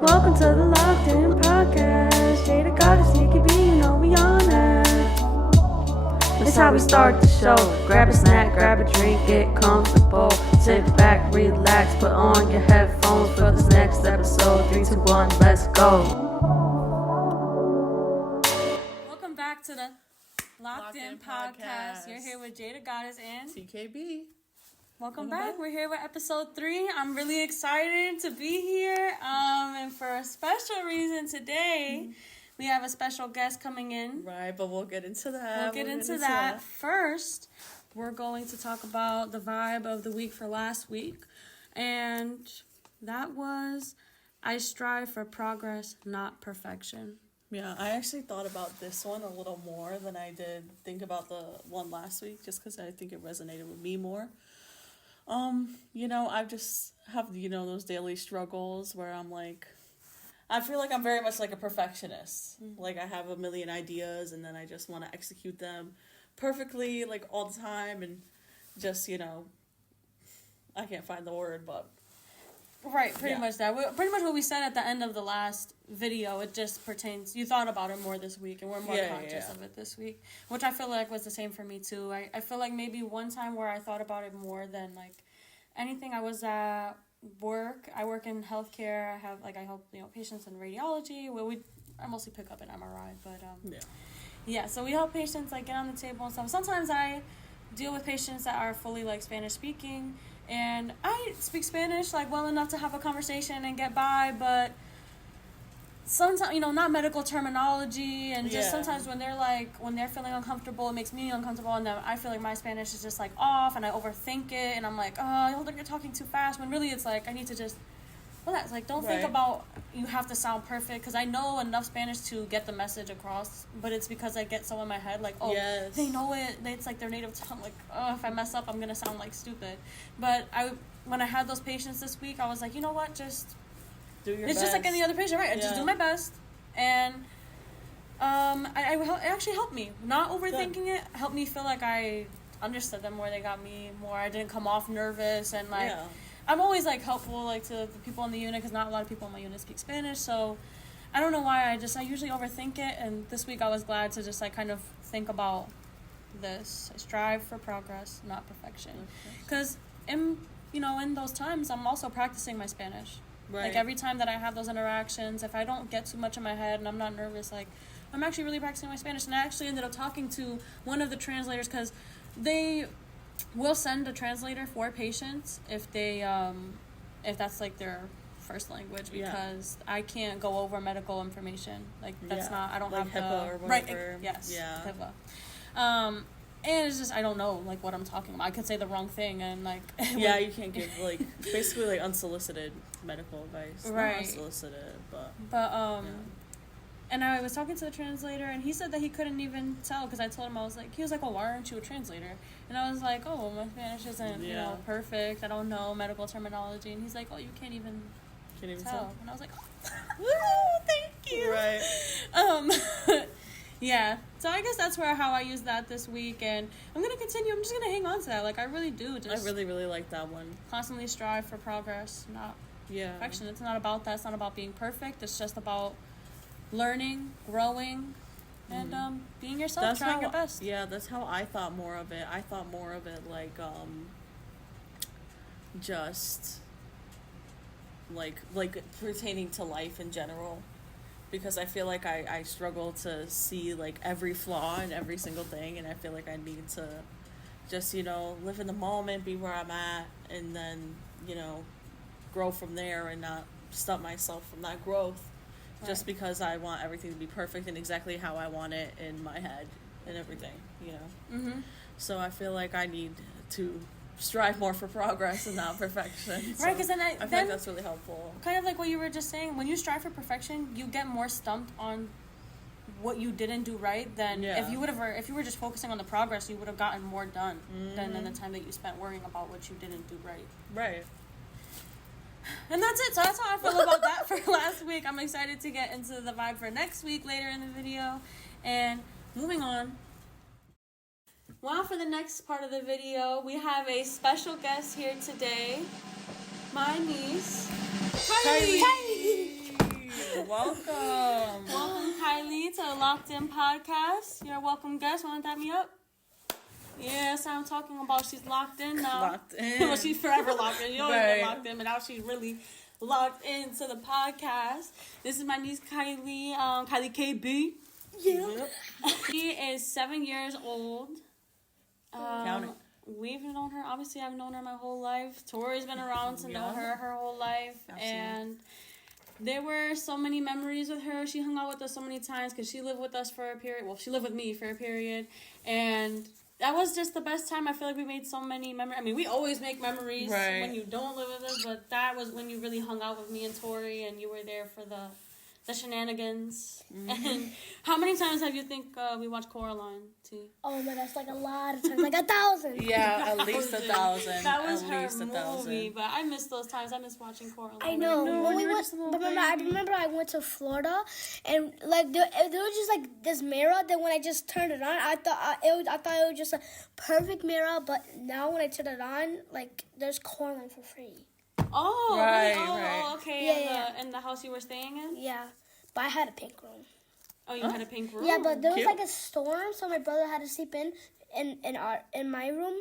Welcome to the Locked In Podcast. Jada Goddess, CKB, you know we on it. It's how we start the show. Grab a snack, grab a drink, get comfortable. Sit back, relax, put on your headphones for this next episode. 3, 2, 1, let's go. Welcome back to the Locked In Podcast. You're here with Jada Goddess and CKB. Welcome back. We're here with episode 3. I'm really excited to be here. And for a special reason today, we have a special guest coming in. Right, but we'll get into that. We'll get into that. First, we're going to talk about the vibe of the week for last week. And that was, I strive for progress, not perfection. Yeah, I actually thought about this one a little more than I did think about the one last week, just because I think it resonated with me more. I just have, those daily struggles where I'm like, I feel like I'm very much like a perfectionist. Mm-hmm. Like I have a million ideas and then I just want to execute them perfectly, like all the time. And just, I can't find the word, but. Right, pretty much that. Pretty much what we said at the end of the last video, it just pertains, you thought about it more this week, and we're more conscious of it this week, which I feel like was the same for me too. I feel like maybe one time where I thought about it more than like anything. I was at work. I work in healthcare. I help patients in radiology. I mostly pick up an MRI, but so we help patients like get on the table and stuff. Sometimes I deal with patients that are fully like Spanish speaking. And I speak Spanish, well enough to have a conversation and get by, but sometimes, not medical terminology, and just sometimes when they're feeling uncomfortable, it makes me uncomfortable, and then I feel like my Spanish is just, off, and I overthink it, and I'm like, oh, I feel like you're talking too fast, when really it's I need to just relax. Don't think about you have to sound perfect, because I know enough Spanish to get the message across, but it's because I get so in my head, they know it, it's their native tongue, if I mess up, I'm going to sound stupid. But when I had those patients this week, I was like, you know what, just do your best. It's just like any other patient, right? I just do my best, and it actually helped me. Not overthinking it helped me feel like I understood them more, they got me more, I didn't come off nervous, and I'm always helpful to the people in the unit, because not a lot of people in my unit speak Spanish, so I don't know why I usually overthink it, and this week I was glad to just kind of think about this. I strive for progress, not perfection, because in those times I'm also practicing my Spanish. Right. Every time that I have those interactions, if I don't get too much in my head and I'm not nervous, I'm actually really practicing my Spanish. And I actually ended up talking to one of the translators, because we'll send a translator for patients if they if that's their first language, because I can't go over medical information. That's not, I don't have HIPAA or right. whatever. Yes. Yeah. HIPAA. And it's just, I don't know what I'm talking about. I could say the wrong thing, and you can't give basically unsolicited medical advice. Right. Not unsolicited, but and I was talking to the translator, and he said that he couldn't even tell, because I told him, he was like, oh, why aren't you a translator? And I was like, oh, my Spanish isn't, perfect. I don't know medical terminology. And he's like, oh, you can't even tell. And I was like, oh, thank you. Right. Yeah. So I guess that's how I use that this week, and I'm going to continue. I'm just going to hang on to that. I really do. I really, really like that one. Constantly strive for progress, not perfection. It's not about that. It's not about being perfect. It's just about learning, growing, and being yourself, trying your best. Yeah, that's how I thought more of it. I thought more of it just pertaining to life in general, because I feel like I struggle to see every flaw in every single thing, and I feel like I need to just live in the moment, be where I'm at, and then grow from there, and not stop myself from that growth. Just because I want everything to be perfect and exactly how I want it in my head and everything, Mm-hmm. So I feel like I need to strive more for progress and not perfection. So right, because then I feel like that's really helpful. Kind of like what you were just saying, when you strive for perfection, you get more stumped on what you didn't do right than if you were just focusing on the progress, you would have gotten more done than in the time that you spent worrying about what you didn't do right. Right. And that's it. So that's how I feel about that for last week. I'm excited to get into the vibe for next week later in the video. And moving on. Well, for the next part of the video, we have a special guest here today. My niece. Kylie. Welcome. Welcome, Kylie, to the Locked In podcast. You're a welcome guest. Want to tap me up? Yes, I'm talking about she's locked in now. Locked in. Well, she's forever locked in. You always Right. been locked in, but now she's really locked into the podcast. This is my niece, Kylie, Kylie KB. Yeah. She is 7 years old. Counting. We've known her. Obviously, I've known her my whole life. Tori's been around to know her whole life. Absolutely. And there were so many memories with her. She hung out with us so many times because she lived with us for a period. Well, she lived with me for a period. And that was just the best time. I feel like we made so many memories. I mean, we always make memories when you don't live with us. But that was when you really hung out with me and Tori. And you were there for the shenanigans. And how many times have you think we watched Coraline, T? Oh my, that's like a lot of times, like 1,000. Yeah, at least 1,000. That was at her least movie, 1,000. but I miss those times. I miss watching Coraline. I know. When we you were went, just a little remember, I baby. remember I went to Florida, and like there was just like this mirror that when I just turned it on, I thought it was just a perfect mirror. But now when I turn it on, like there's Coraline for free. Oh, Right, really? right. Oh, okay. Yeah, In the house you were staying in? Yeah, but I had a pink room. Oh, you had a pink room? Yeah, but there was Cute. like a storm, so my brother had to sleep in my room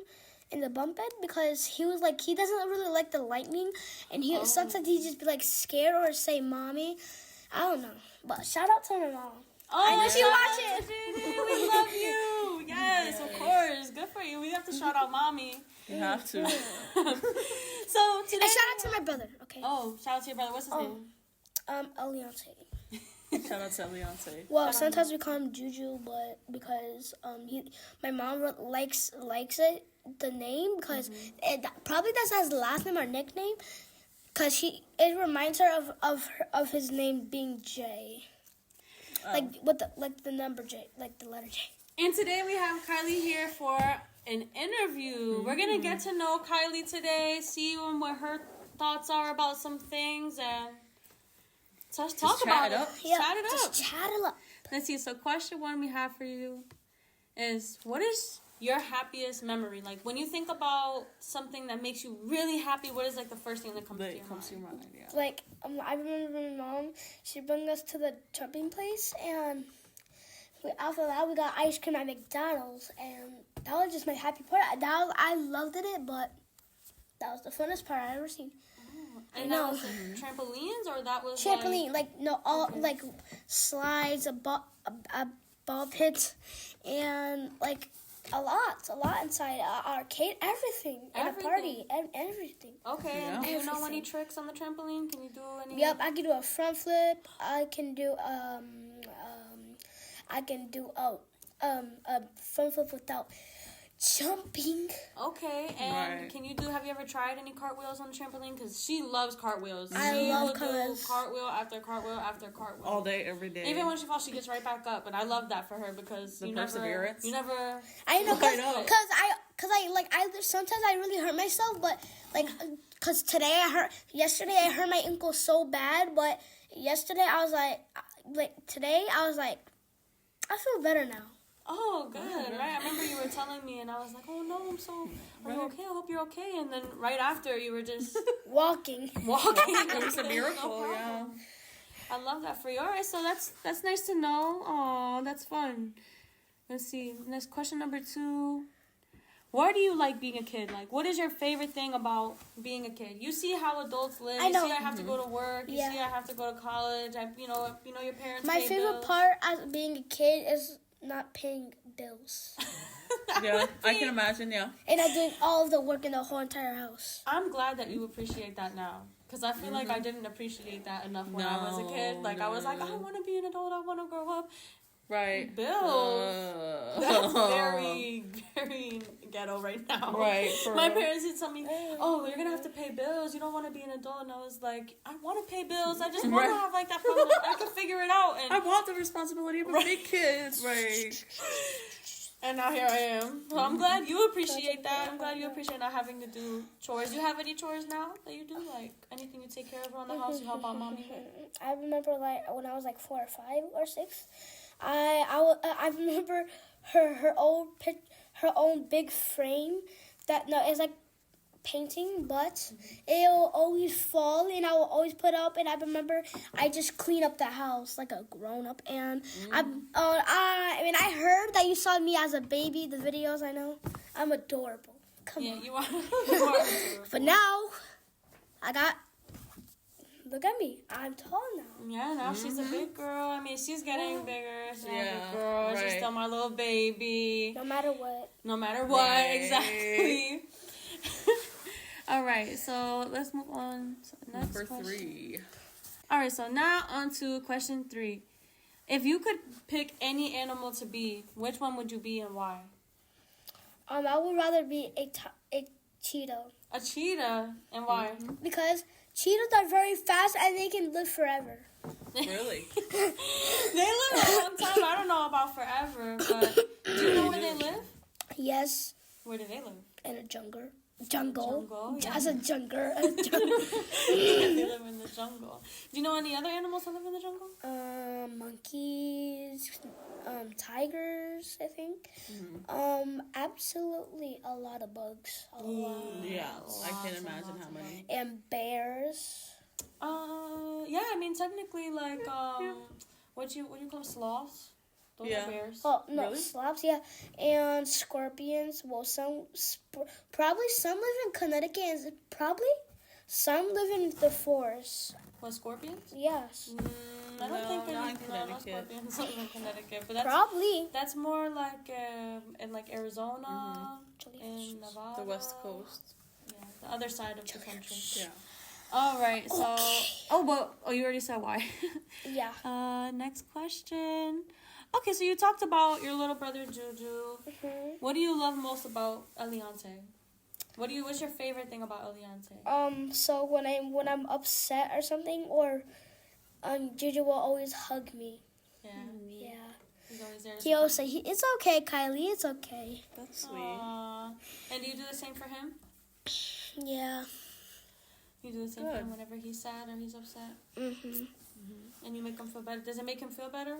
in the bunk bed because he doesn't really like the lightning, and sometimes he'd just be like scared or say mommy. I don't know, but shout out to my mom. Oh, I know she shout watch out it. to JD. We love you. Yes, of course. Good for you. We have to shout out mommy. You have to. So today. And shout out to my brother. Okay. Oh, shout out to your brother. What's his name? Eliante. Shout out to Beyonce. Well, sometimes we call him Juju, but because my mom likes it, the name, because probably that's his last name or nickname, because it reminds her of his name being J, like with the number J, like the letter J. And today we have Kylie here for an interview. We're going to get to know Kylie today, see what her thoughts are about some things, and just talk about it. Yeah, Chat it up. just chat it up. Let's see. So question one we have for you is, what is your happiest memory? Like, when you think about something that makes you really happy, what is like the first thing that comes to your mind? Yeah. Like I remember my mom, she brought us to the jumping place, and after that we got ice cream at McDonald's, and that was just my happy part. I loved it, but that was the funnest part I ever seen. And that was trampolines, or that was Trampoline, like slides, a ball pit, and like a lot inside, arcade, everything, and a party, and everything. Okay, Yeah. and do you know Everything. any tricks on the trampoline? Can you do any? Yep, I can do a front flip. I can do a front flip without jumping. Okay, and Right. have you ever tried any cartwheels on the trampoline? Because she loves cartwheels. I She love will do cartwheels. cartwwheel after cartwheel after cartwheel. All day, every day. Even when she falls, she gets right back up, and I love that for her because The you perseverance. never. I know, I know. cause I sometimes I really hurt myself, but cause yesterday I hurt my ankle so bad, but yesterday I was today I was like, I feel better now. Oh, good, right? I remember you were telling me, and I was like, oh no, are you okay? I hope you're okay. And then right after, you were just Walking. walking. It was a miracle, yeah. I love that for you. All right, so that's nice to know. Oh, that's fun. Let's see. Next question number 2. Why do you like being a kid? Like, what is your favorite thing about being a kid? You see how adults live. I know. You see I have to go to work. You Yeah. see I have to go to college. Your parents My pay favorite bills. part as being a kid is not paying bills. Yeah, I can imagine, yeah. And I'm doing all of the work in the whole entire house. I'm glad that you appreciate that now. Because I feel like I didn't appreciate that enough when I was a kid. Like, I was like, I want to be an adult. I want to grow up. Right. Bills. That's very, very ghetto right now. Right. My parents would tell me, oh, you're going to have to pay bills. You don't want to be an adult. And I was like, I want to pay bills. I just want to have like that fun. I can figure it out. And I want the responsibility of a big kid. Right. And now here I am. Well, I'm glad you appreciate that. I'm glad you appreciate not having to do chores. Do you have any chores now that you do? Like anything you take care of around the house, you help out mommy with? I remember when I was 4 or 5 or 6, I remember her own big frame it's painting, but it'll always fall, and I will always put up. And I remember I just clean up the house like a grown up. And I mean, I heard that you saw me as a baby. The videos, I know, I'm adorable. Come on. You are. You are But now, look at me. I'm tall now. Yeah, now she's a big girl. I mean, she's getting bigger. She's a Yeah, big girl. She's right. still my little baby. No matter what. No matter what, Right. exactly. All right, so let's move on to the next Number question. 3. All right, so now on to question 3. If you could pick any animal to be, which one would you be and why? I would rather be a cheetah. A cheetah, and why? Because cheetahs are very fast and they can live forever. Really? They live a long time. I don't know about forever, but do you know where they live? Yes, Where do they live? in a jungle. Jungle, yeah. As a jungle. They live in the jungle. Do you know any other animals that live in the jungle? Monkeys, tigers, I think. Absolutely a lot of bugs. A lot. Yeah, I can't imagine how many. And bears. Yeah. I mean, technically, like, what you call sloths? Those Yeah. are bears. Oh, no, Really? sloths, yeah. And scorpions. Well, probably some live in Connecticut. And probably some live in the forest. What, scorpions? Yes. I don't No, think not in no Connecticut. scorpions live in Connecticut, but that's Probably. that's more like in like Arizona, in Nevada, The West Coast. yeah, the other side of the country. Yeah. All right, so you already said why. Yeah. Next question. Okay, so you talked about your little brother Juju. What do you love most about Eliante? What's your favorite thing about Eliante? So when I'm upset or something, or Juju will always hug me. Yeah, Yeah. he's always there. He always say, "It's okay, Kylie. It's okay." That's sweet. Aww. And do you do the same for him? Yeah. You do the same for Good. him whenever he's sad or he's upset, Mhm. and you make him feel better. Does it make him feel better?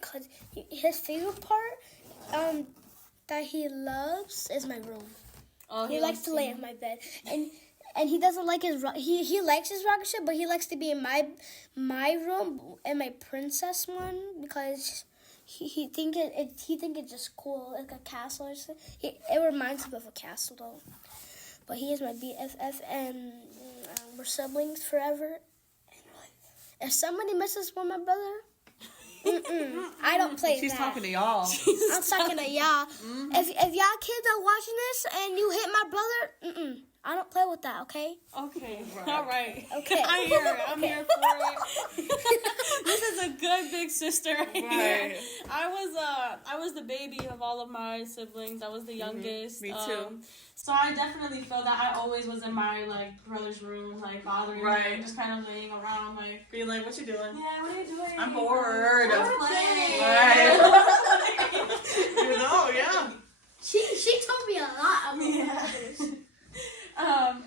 Cause his favorite part, that he loves is my room. Oh, He likes to lay in my bed, and he doesn't like his he likes his rocket ship, but he likes to be in my room and my princess one because he think it's just cool, like a castle or something. It reminds him of a castle though. But he is my BFF, and we're siblings forever. If somebody messes with my brother, I don't play She's that. talking to y'all. I'm talking to y'all. If y'all kids are watching this and you hit my brother, I don't play with that, okay? Okay. All right. Okay. I hear it. I'm here for it. This is a good big sister right here. Right. I was the baby of all of my siblings. I was the youngest. Me too. So I definitely feel that I always was in my brother's room, bothering him, just kind of laying around, Being like, what you doing? yeah, what are you doing? I'm bored. I'm playing. Right. Yeah. She told me a lot about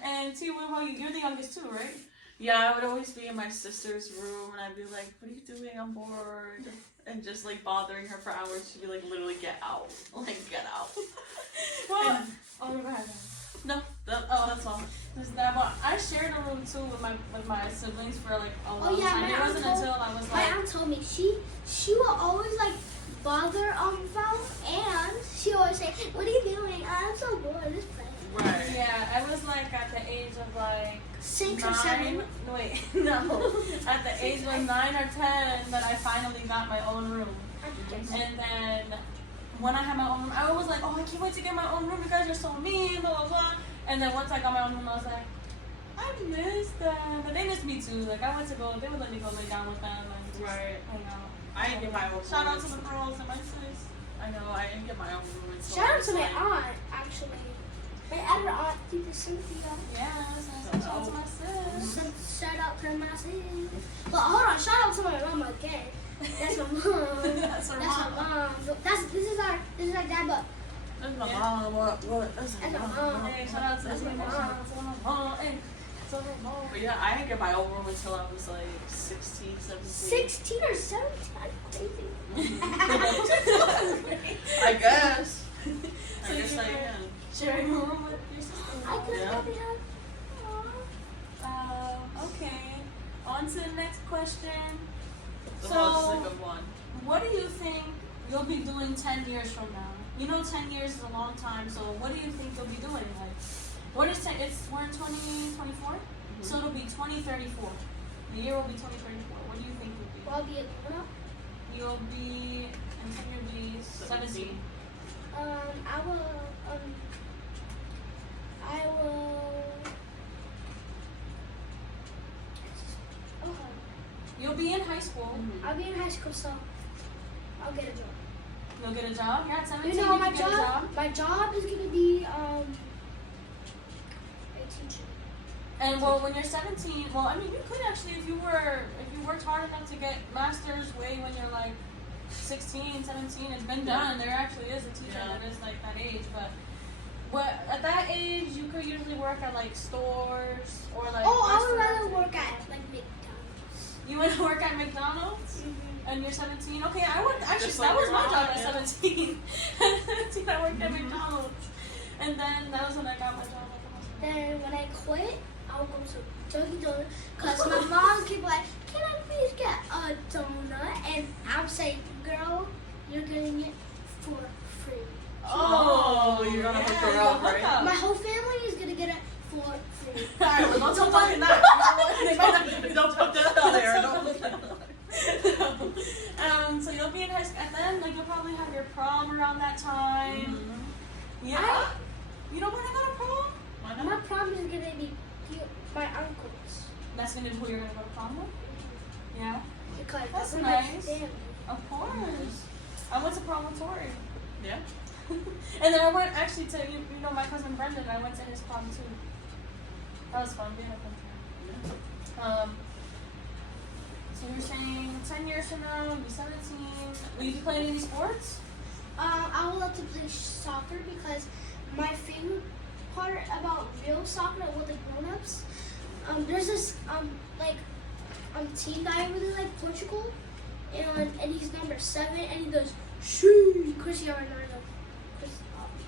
And T, what about you? You're the youngest too, right? Yeah, I would always be in my sister's room, and I'd be like, what are you doing? I'm bored. And just, bothering her for hours. She'd be like, literally, get out. Get out. Well, go ahead. No, that's all. I shared a room too with my siblings for a long yeah, time. my It wasn't aunt until I was My aunt told me she will always bother Val, and she always say, "What are you doing? I'm so bored. Just playing." Right. yeah, I was at the age of 6 or 9. 7. No, wait, no. At the age of 9 or 10 that I finally got my own room. And then when I had my own room, I was like, oh, I can't wait to get my own room. You guys are so mean, blah, blah, blah. And then once I got my own room, I was like, I miss them. But they missed me too. They would let me go lay down with them and just Right. hang out. I didn't get my own room. Shout out to the girls and my sis. I know, I didn't get my own room until Shout I out was to my like- aunt, actually. My other aunt, Tita Cynthia. Yeah, so shout out to my sis. Shout out to my sis. But hold on, shout out to my mom again. That's my mom. That's her my mom. mom. This is our dad, but That's my Yeah. mom. What? That's that's my my mom. mom. Hey, shout out to That's my mom. Hey, to my mom. But yeah, I didn't get my own room until I was 16, 17. 16 or 17? I'm crazy. I guess. So I guess you I were am. sharing a room with your sister? I could Yeah. have been. Okay. On to the next question. The So- most sick of one. What do you think you'll be doing 10 years from now? You know 10 years is a long time, so what do you think you'll be doing? Like, what is 10? We're in 2024? So it'll be 2034. The year will be 2034. What do you think you'll be? Well, I'll be a grown up. You'll be, in 10 years, you'll be 17. I will. You'll be in high school. I'll be in high school, so I'll get a job. You'll get a job? You're at 17, You know, you my can get a job? job is gonna be a teacher. And well, when you're 17, well, I mean, you could actually, if you worked hard enough to get master's way when you're like 16, 17, it's been done. There actually is a teacher that is like that age, but at that age, you could usually work at like stores or like. Oh, I would restaurants. rather work at like McDonald's. You want to work at McDonald's? And you're 17? Okay, I would actually, Just that like was your my mom, job at yeah. 17. At 17, I worked at McDonald's. And then that was when I got my job at the hospital. Then when I quit, I'll go to Dunkin' Donuts because my mom keep like, can I please get a donut? And I'm saying, girl, you're getting it for free. Oh, you're gonna hook her up, right? My whole family is gonna get it for free. Alright, well, don't tell fucking that. Don't put that out there. Don't put that out there. So you'll be in high school, and then like you'll probably have your prom around that time. Yeah. You don't want to go to prom? Why My not? prom is gonna be my uncle's That's gonna be who you're gonna go to prom with. Yeah. because That's that's my nice. family. Of course. I went to prom with Tori. Yeah. And then I went actually to you know my cousin Brendan. I went to his prom too. That was fun. We had a fun time. So you're saying 10 years from now, you'll be 17. Will you be playing any sports? I would love to play soccer because my favorite part about real soccer with the grown-ups, there's this team that I really like, Portugal, and he's number 7, and he goes, shoo, Cristiano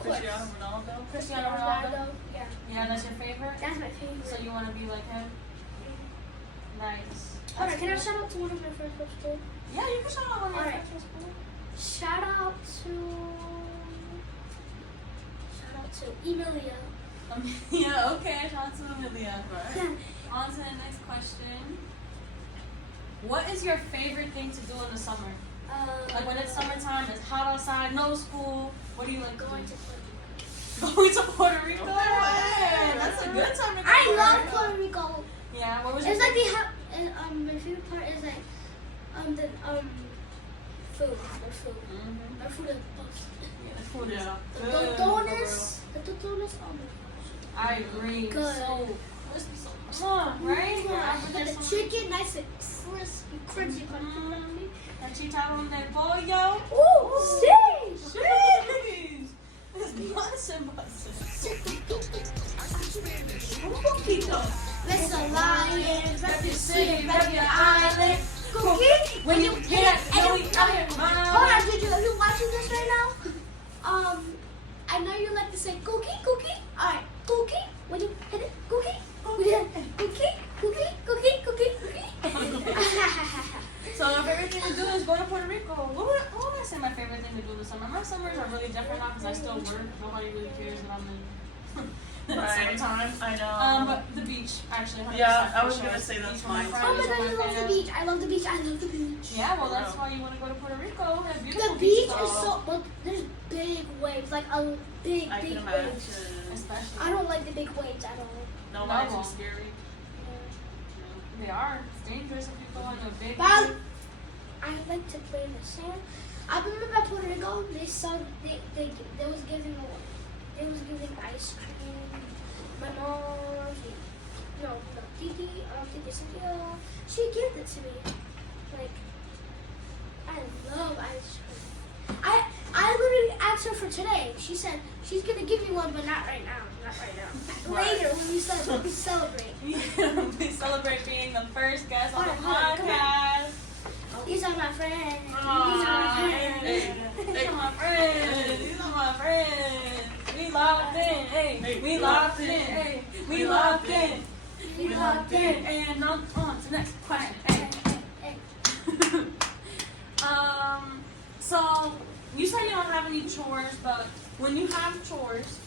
Ronaldo. Cristiano Ronaldo? Yeah, Yeah, that's your favorite? that's my favorite. So you want to be like him? Nice. Alright, can I shout out to one of my friends from school? Yeah, you can shout out one of your Alright. friends from school. Shout out to Emilia. Yeah, okay. Shout out to Amelia. Right. On to the next question. What is your favorite thing to do in the summer? Like when it's summertime, it's hot outside, no school. What do you like Going to to do? Going to Puerto Rico? Okay. That's a good time to go. I to love Rico. Puerto Rico. Yeah, what was your It's like favorite? they have, my favorite part is like, food. Their food. Their food is The food is Yeah. the good. totones. The totones, oh my gosh. I agree. Good. So crispy, so right? Yeah, But the there's some- chicken, nice and crispy, crunchy, crunchy. El chicharrón de pollo. Ooh, steak! Jeez. It's bussin', Un poquito. Let's the lions, rep your city, rep your island. Cookie, When you hit it, and you out your hold mouth. on, are you watching this right now? I know you like to say cookie, cookie. Alright, cookie. When you hit it, cookie. When you hit it, cookie, cookie, cookie, cookie, cookie. So my favorite thing to do is go to Puerto Rico. What would I say my favorite thing to do this summer? My summers are really different now because I still work. Nobody really cares that I'm in the Right. summertime. I know. But the beach, actually. 100% Yeah, I for was sure. gonna say that's Beach with my mine. friends Oh my or god, I love the fam. beach. I love the beach. I love the beach. Yeah, well, that's Yeah. why you want to go to Puerto Rico. They have beautiful The beach beaches is all- so, there's big waves, like a big, I big can waves. imagine. Especially. I don't like the big waves at all. No, No. mine's too scary. They are. It's dangerous if you go on a big. But I like to play in the sand. I remember at Puerto Rico, they was giving ice cream. My mom, Titi Cynthia, she gave it to me. Like, I love ice cream. I literally asked her for today. She said she's gonna give me one, but not right now. Not right now. Right. Later when we celebrate. We celebrate being the first guest on the Hold on, come on. podcast. These are my friends. These are my Aw, friends. These are my friends. These are my friends. We locked in, hey. We locked in, hey. We locked in. We locked in. And on to the next question, hey. So you said you don't have any chores, but when you have chores,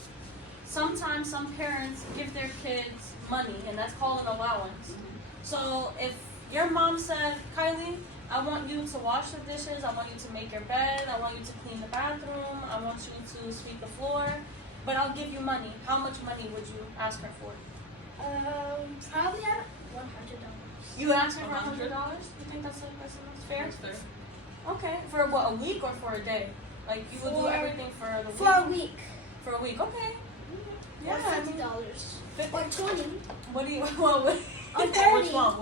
sometimes some parents give their kids money, and that's called an allowance. So if your mom said, Kylie, I want you to wash the dishes, I want you to make your bed, I want you to clean the bathroom, I want you to sweep the floor, but I'll give you money. How much money would you ask her for? Probably at $100. You would ask her for $100? You think that's fair? That's fair. Okay. For what, a week or for a day? Like you would do everything for the week? For a week. For a week, okay. Yeah, $50. Or 20. What do you what Or 30. Which one?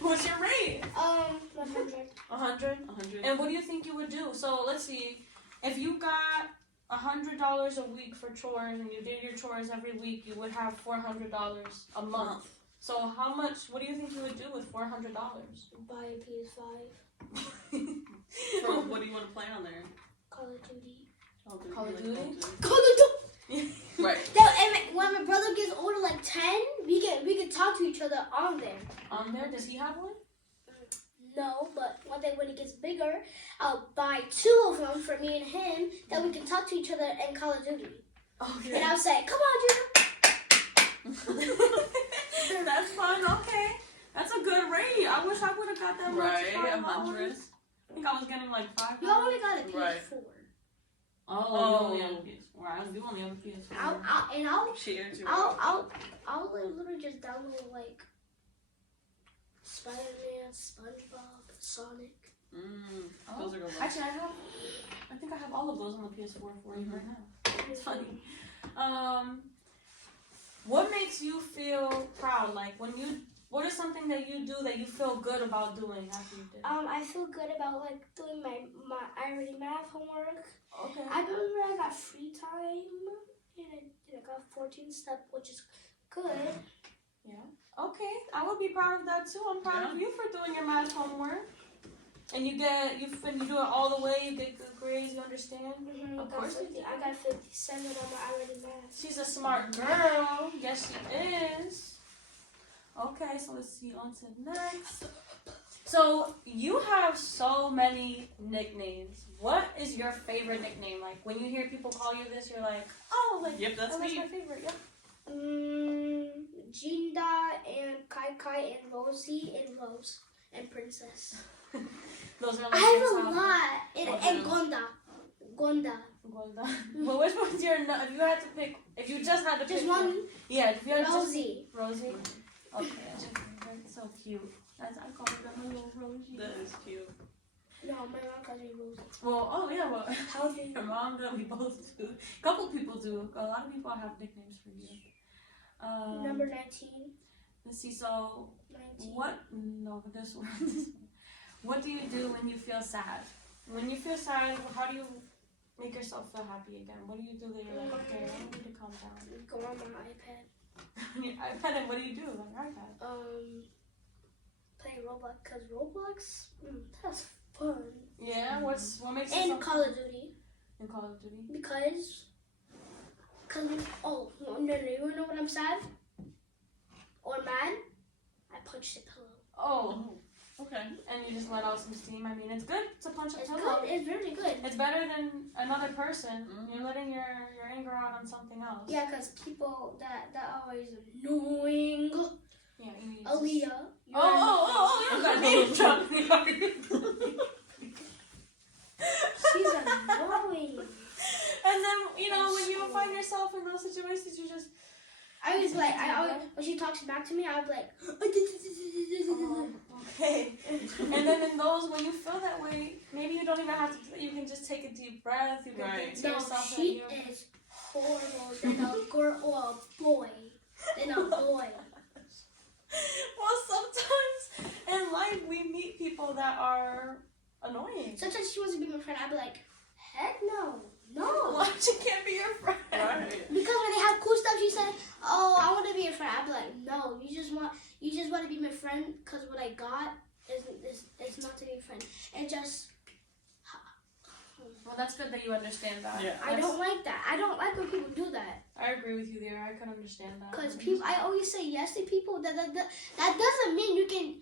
What's your rate? 100. 100? 100. And what do you think you would do? So let's see. If you got $100 a week for chores and you did your chores every week, you would have $400 a month. So how much, what do you think you would do with $400? Buy a PS5. For what do you want to play on there? Call of Duty. Call of Duty? Call of Duty! Right. And when my brother gets older, like 10, we can talk to each other on there. On there? Does he have one? No, but one day when he gets bigger, I'll buy 2 of them for me and him, that we can talk to each other and Call of Duty. Okay. And I'll say, come on, Junior. That's fun, okay. That's a good rate. I wish I would have got that much. Right, $5. 100. I think I was getting like $5. You only got a PS4. Right. Oh, you only have a PS4. You only have a PS4. I'll literally just download like Spider-Man, SpongeBob, Sonic. Those are good ones. Actually, I think I have all of those on the PS4 for you right now. It's funny. What makes you feel proud? Like what is something that you do that you feel good about doing after you did? I feel good about like doing my I already math homework. Okay. I remember I got free time and I got 14 steps, which is good. Yeah. Okay. I would be proud of that too. I'm proud of you for doing your math homework. And when you do it all the way, you get good grades, you understand? Mm-hmm. Of course you do. I got 57 on my already math. She's a smart girl. Yes, she is. Okay, so let's see. On to next. So you have so many nicknames. What is your favorite nickname? Like when you hear people call you this, you're like, oh, like yep, that's me. That's my favorite. Yep. Jinda and Kai and Rosie and Rose and Princess. Those are like I have a lot. And Gonda. Well, which one's your? If you had to pick, if you just had to pick Just one. Yeah, if you had Rosie. Rosie. Okay, that's so cute. I call her my little Rosie. That is cute. No, my mom calls me Rosie. Well, oh yeah, well, how did your mom do? We both do. A couple people do. A lot of people have nicknames for you. Number 19. Let's see. So 19. what? No, this one. What do you do when you feel sad? When you feel sad, how do you make yourself feel happy again? What do you do that you're like, okay, I need to calm down? Go on my iPad. Your iPad, and what do you do on your iPad? Play Roblox, cause Roblox, that's fun. Yeah, what makes it And so Call of Duty. in Call of Duty? Because no, you know when I'm sad or mad, I punch the pillow. Oh, okay. and you just let out some steam. I mean, it's good to punch a It's pillow. good. It's really good. It's better than another person. You're letting your anger out on something else. Yeah, cause people that always annoying. Yeah, you need Aaliyah. Oh, you got name dropped me. She's annoying. And then, when you find yourself in those situations, you just... I was like, when she talks back to me, I was like... Oh, okay. And then in those, when you feel that way, maybe you don't even have to... You can just take a deep breath. You can think to yourself that she is horrible than a girl or a boy. Than a boy. Well, sometimes in life, we meet people that are annoying. Sometimes she wants to be my friend. I'd be like, heck no. No. Why she can't be your friend? Right. Because when they have cool stuff, she said, "Oh, I want to be your friend." I'd be like, "No, you just want to be my friend because what I got is not to be a friend." And just Well, that's good that you understand that. Yeah. I don't like that. I don't like when people do that. I agree with you there. I can understand that. Because people, I always say yes to people. That doesn't mean you can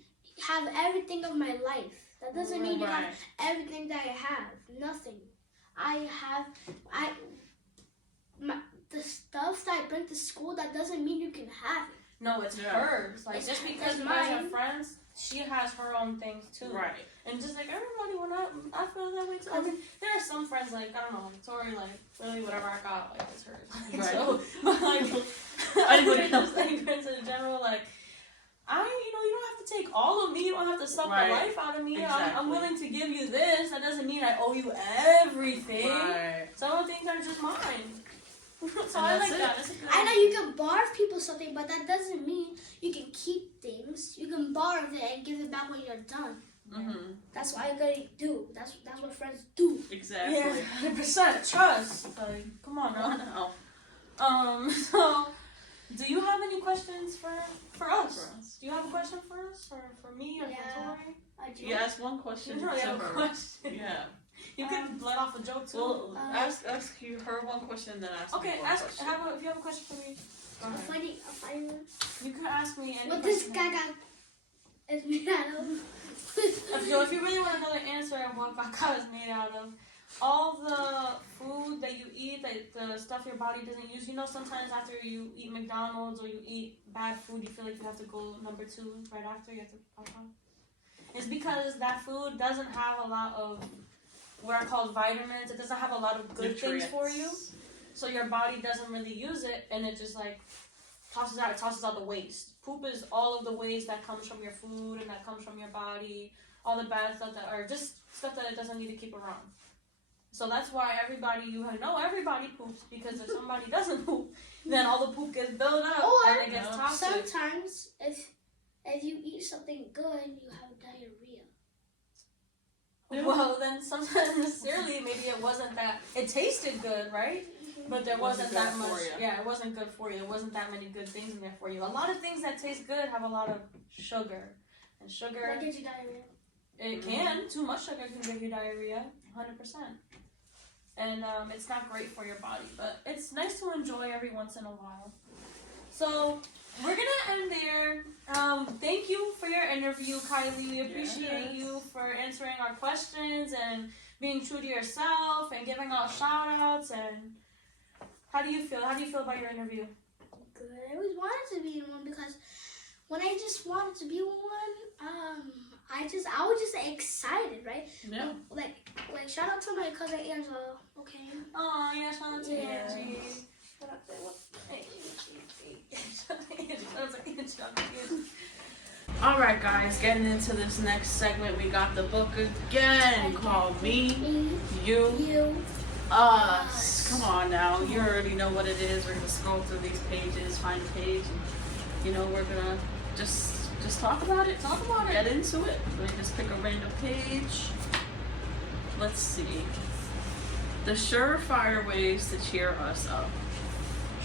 have everything of my life. That doesn't mean you have everything that I have. Nothing. The stuff that I bring to school, that doesn't mean you can have it. No, it's hers. Like, just because you guys are friends, she has her own things too. Right. And just like everybody, when I feel that way too. I mean, there are some friends like, I don't know, Tori, like, really whatever I got, like, it's hers. Like, Right. So, but like, I just like friends in general, like, you don't have to take all of me. You don't have to suck the life out of me. Exactly. I'm willing to give you this. That doesn't mean I owe you everything. Right. Some of the things are just mine. So I like that. That's a good I know you can borrow people something, but that doesn't mean you can keep things. You can borrow it and give it back when you're done. Mm-hmm. That's what I gotta do. That's what friends do. Exactly. Yeah, 100% trust. Like, come on, No. no. So, do you have any questions for us? Do you have a question for us, or for me, or for Tori? I do. You asked one question. You really have a question. Yeah. You could let off a joke too. Well, ask you her one question, then ask me one question. If you have a question for me, go ahead. A funny one. You can ask me any What this question. guy got is made out of. If you really want to know the answer of what caca is made out of, all the food that you eat, the stuff your body doesn't use, sometimes after you eat McDonald's or you eat bad food, you feel like you have to go number 2 right after, you have to pop on. It's because that food doesn't have a lot of what are called vitamins. It doesn't have a lot of good things for you. So your body doesn't really use it, and it just like tosses out the waste. Poop is all of the waste that comes from your food and that comes from your body, all the bad stuff that are just stuff that it doesn't need to keep around. So that's why everybody poops, because if somebody doesn't poop, then all the poop gets built up and it gets toxic. Sometimes if you eat something good, you have diarrhea. Well, then sometimes necessarily maybe it wasn't that. It tasted good, right? But there wasn't that much. Yeah, it wasn't good for you. There wasn't that many good things in there for you. A lot of things that taste good have a lot of sugar, and sugar. That gives you diarrhea. It can. Too much sugar can give you diarrhea, 100%. And it's not great for your body, but it's nice to enjoy every once in a while. So we're gonna end there. Thank you for your interview, Kylie. We appreciate you for answering our questions and being true to yourself and giving out shout outs. And how do you feel? How do you feel about your interview? Good. I always wanted to be in one, because when I just wanted to be in one, I was just excited, right? Yeah. Like shout out to my cousin Angela. Okay. Oh yeah, shout out to Angie. Alright guys, getting into this next segment, we got the book again called Me, You, Us. Come on now, you already know what it is. We're gonna scroll through these pages, find a page, and we're gonna just talk about it. Get into it. Let me just pick a random page. Let's see. The surefire ways to cheer us up.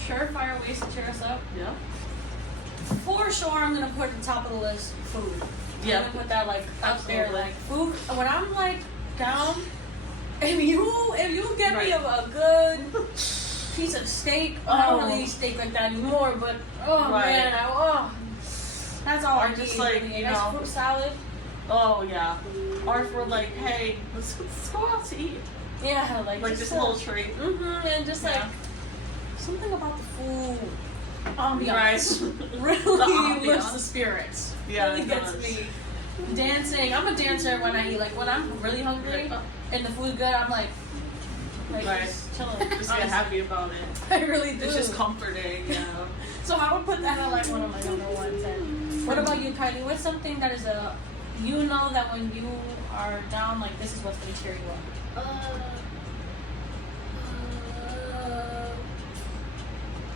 Surefire ways to cheer us up? Yeah. For sure, I'm gonna put at the top of the list food. Yeah. I'm gonna put that like up there, Absolutely. like food. When I'm like down, if you get me a good piece of steak, I don't really eat steak like that anymore, but man, that's all I just need. like, A nice fruit salad. Oh yeah. Or if we're like, hey, let's go out to eat. Yeah, Like just a little treat. And just like something about the food. Right. Really lifts the spirits. Yeah, Really it gets does. me dancing. I'm a dancer when I eat. Like when I'm really hungry and the food good, I'm like just chilling. Just get happy about it. I really do. It's just comforting, So I would put that at like one of my number ones. And what about you, Kylie? What's something that is that when you are down, like this is what's gonna cheer you up?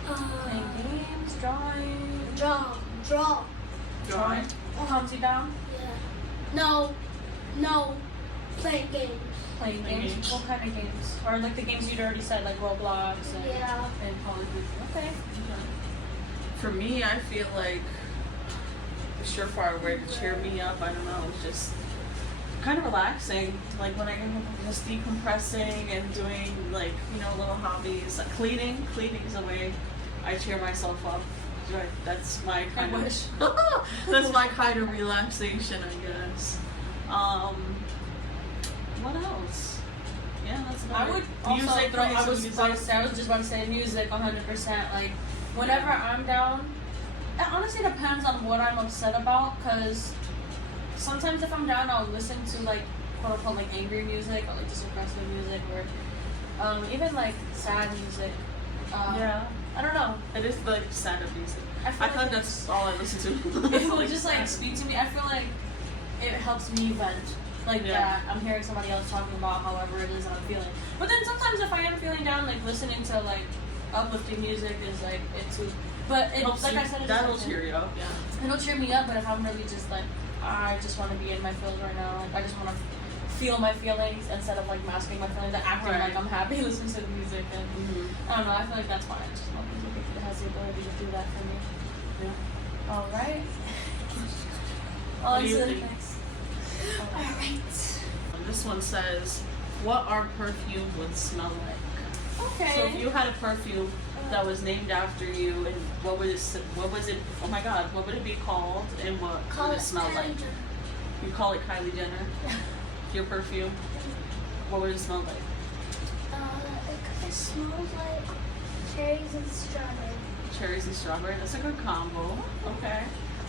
Playing games, drawing. Drawing. Calms you down. Yeah. No. Playing games. Playing games. What kind of games? Or like the games you'd already said, like Roblox and Call of Duty. Okay. For me, I feel like a surefire way to cheer me up, I don't know, it's just kind of relaxing. Like when I'm just decompressing and doing like, you know, little hobbies. Like cleaning is a way I cheer myself up. Right. That's my kind of that's my kind of relaxation, I guess. What else? Yeah, that's about I would it. also Music, throw, playing I some was music. just about to say music 100%. Like, whenever I'm down, it honestly depends on what I'm upset about, because sometimes if I'm down, I'll listen to, like, quote unquote, like, angry music, or, like, just aggressive music, or even, like, sad music. Yeah. I don't know. It is like sadder music. I feel I like think that's all I listen to. if it would just, like, speak to me, I feel like it helps me vent. Like Yeah. that, I'm hearing somebody else talking about however it is I'm feeling. But then sometimes if I am feeling down, like listening to like uplifting music is like it too. But it, Helps like you, I said, that'll cheer you up. Yeah. it'll cheer me up. But if I'm really just like I just want to be in my feels right now, like I just want to feel my feelings instead of like masking my feelings and acting Right. like I'm happy listening to the music. And I don't know. I feel like that's fine. I just love music if it has the ability to do that for me. Yeah. All right. What On do to you the think? next. Alright. This one says, "What our perfume would smell like." Okay. So if you had a perfume that was named after you, and what would it? Oh my God, what would it be called, and what would it smell like? You call it Kylie Jenner. Your perfume. What would it smell like? It smells like cherries and strawberry. Cherries and strawberry. That's a good combo. Okay.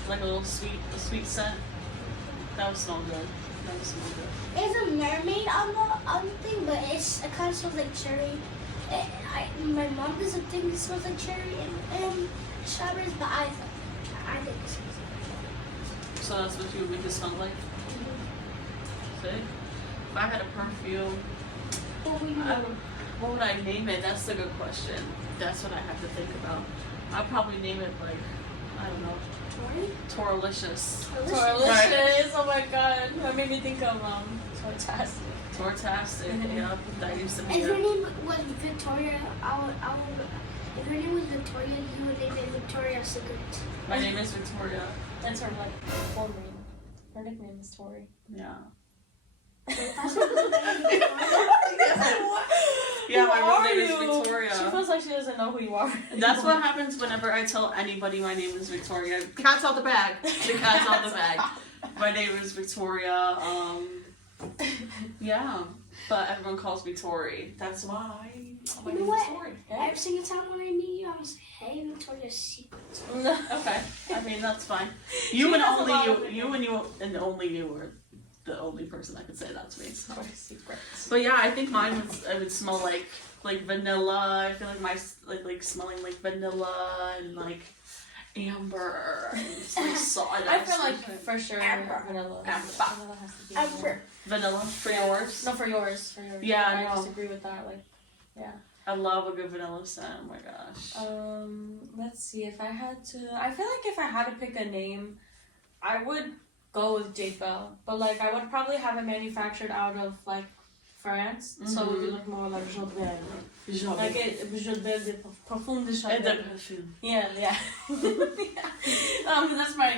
Like a sweet scent. That would smell good. That would smell good. There's a mermaid on the thing, but it kind of smells like cherry. My mom does a thing that smells like cherry and strawberries, but I think it smells like So that's what you would make it smell like? See? If I had a perfume, what would I name it? That's a good question. That's what I have to think about. I'd probably name it like, I don't know, Toralicious. Toralicious. Oh my god. That made me think of Tortastic. Tortastic, yeah. That used to be If your a, name was Victoria, if your name was Victoria, you would name it Victoria's Secret. my name is Victoria. That's her like full name. Her nickname is Tori. Yeah. That's what Yeah, Who my real are name is you? Victoria. She feels like she doesn't know who you are. That's what happens whenever I tell anybody my name is Victoria. Cat's out the bag. The cat's out the bag. My name is Victoria. Yeah. But everyone calls me Tori. That's why. My You know name what? is Tori. Every single time when I meet you, I'm gonna say, "Hey, Victoria's Secret." Okay. I mean, that's fine. You and has a only lot you, of and only you are the only person that could say that to me. So. Secrets. But yeah, I think mine would smell like vanilla. I feel like my like smelling like vanilla and like amber. And it's like solid. I feel like for sure Amber. vanilla. Amber. Vanilla has to be in there. Vanilla for yours. No, for yours. For yours. Yeah, I no. disagree with that. Like, yeah. I love a good vanilla scent. Oh my gosh. Let's see. If I had to, I feel like if I had to pick a name, I would go with Jade Bell. But like, I would probably have it manufactured out of like France, so it would be like more like Jodel. Like Jodel de Parfum de Chanel. Yeah.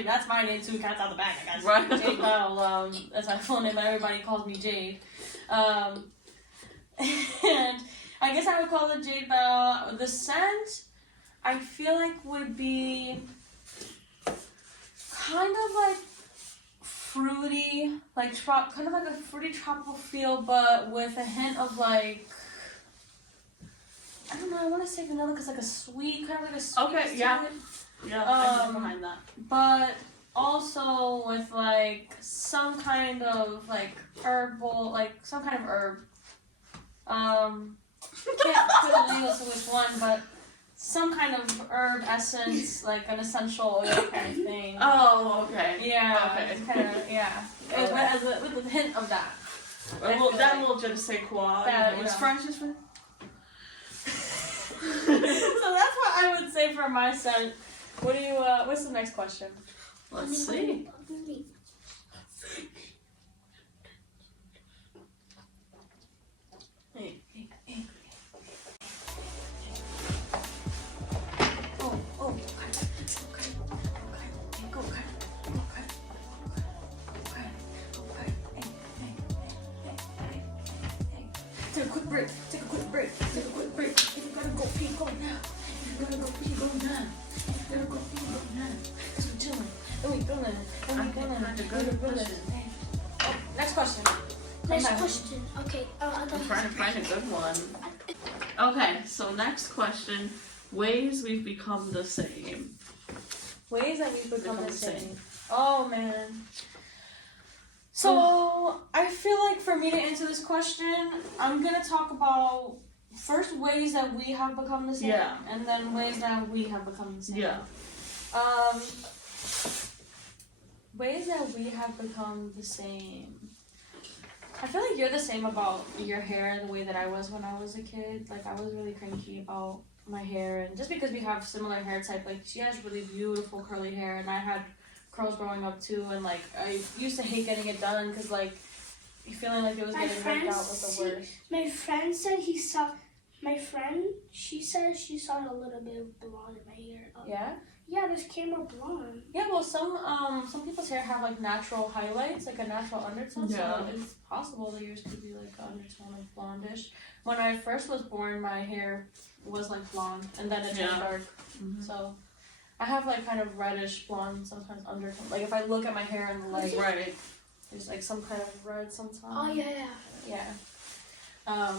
That's my name too. Cat's out the bag, I guess. Right. Jade Bell. That's my full name. Everybody calls me Jade. And I guess I would call it Jade Bell. The scent, I feel like would be kind of like fruity, like kind of like a fruity tropical feel, but with a hint of like, I don't know. I want to say vanilla because like a sweet, kind of like a sweet. Okay, yeah. Yeah, I can behind that. But also with like some kind of like herbal, like some kind of herb. Can't put a label to which one, but some kind of herb essence, like an essential oil kind of thing. Oh, okay. Yeah. Okay. It's kind of, yeah. It was with a hint of that. Well, that little je ne sais quoi. That, It's yeah. French, is French. So that's what I would say for my scent. What do you? What's the next question? Let's see. Take a quick break. Take a quick break. Take a quick break. If you gotta go pee, go now. If you gotta go pee, go now. If you gotta go pee, go now. Cause we're chilling. And we feeling. And we feeling. Good question. Oh, next question. Next question. Okay. I'm trying to find a good one. Okay, so next question. Ways we've become the same. Ways that we've become the same. Oh, man. So, I feel like for me to answer this question, I'm going to talk about first ways that we have become the same. Yeah. And then ways that we have become the same. Yeah. Ways that we have become the same. I feel like you're the same about your hair the way that I was when I was a kid. Like, I was really cranky about my hair. And just because we have similar hair type, like, she has really beautiful curly hair. And I had curls growing up too, and like I used to hate getting it done because like feeling like it was getting ripped out was the worst. My friend said she said she saw a little bit of blonde in my hair. Yeah? Yeah, this came more blonde. Yeah, well some people's hair have like natural highlights, like a natural undertone, so it's possible that yours could be like undertone, like blondish. When I first was born, my hair was like blonde, and then it turned dark. Mm-hmm. So I have like kind of reddish blonde, sometimes undertone. Like if I look at my hair in the light, right, there's like some kind of red sometimes. Oh yeah. I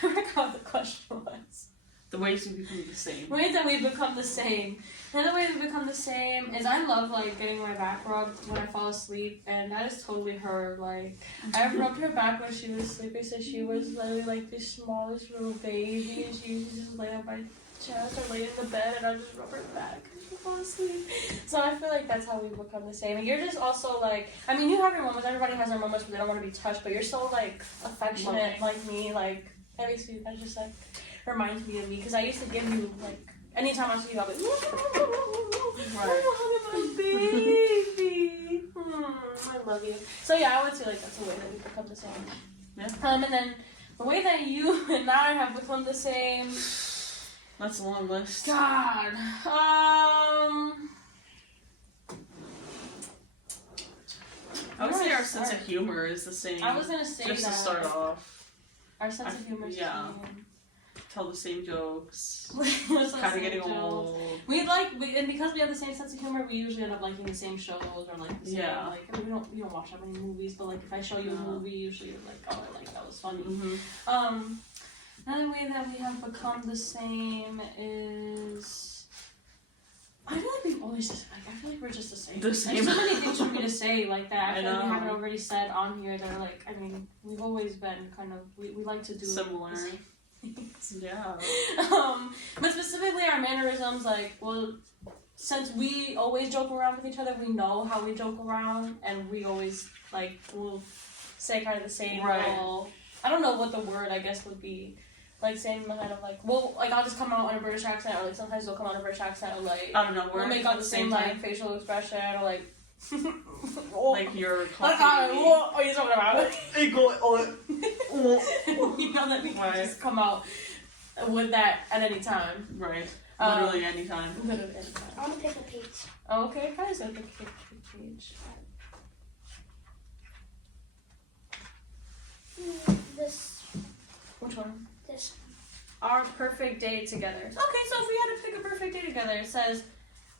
forgot what the question was. The ways we become the same. Ways that we become the same. Another way we become the same is I love like getting my back rubbed when I fall asleep, and that is totally her. Like I rubbed her back when she was sleeping, so she was literally like the smallest little baby, and she used to just lay on my chest or lay in the bed, and I just rub her back and she fall asleep. So I feel like that's how we become the same. And you're just also like, I mean, you have your moments. Everybody has their moments where they don't want to be touched, but you're so like affectionate, like me. Like that makes me. That just like reminds me of me because I used to give you like anytime I see you, I'll be my baby. I love you. So yeah, I would say like that's a way that we become the same. Yeah. And then the way that you and I have become the same. That's a long list. God. I would say our sense of humor is the same. I was gonna say just that. to start off. Our sense of humor is the same. Tell the same jokes. It's kind of getting old. And because we have the same sense of humor, we usually end up liking the same shows or like the same, like I mean, we don't watch that many movies, but like if I show you a movie, usually you're like, oh, I like that was funny. Mm-hmm. Another way that we have become the same is I feel like we've always just like I feel like we're just the same. There's so many things for me to say like that. I feel like we haven't already said on here that are like I mean we've always been kind of we like to do similar. The same things. Yeah. But specifically our mannerisms, like well, since we always joke around with each other, we know how we joke around, and we always like will say kind of the same. Little, I don't know what the word I guess would be. Like saying kind of like, well, like I'll just come out in a British accent, or like sometimes they'll come out in a British accent, or like I don't know. We'll make all the same like facial expression, or like like you're. What are you talking about? You know that we can just come out with that at any time. Right. Literally anytime. Literally anytime. I want to pick a page. Oh, okay, guys, gonna pick a page. This. Which one? This. Our perfect day together. Okay, so if we had to pick a perfect day together, it says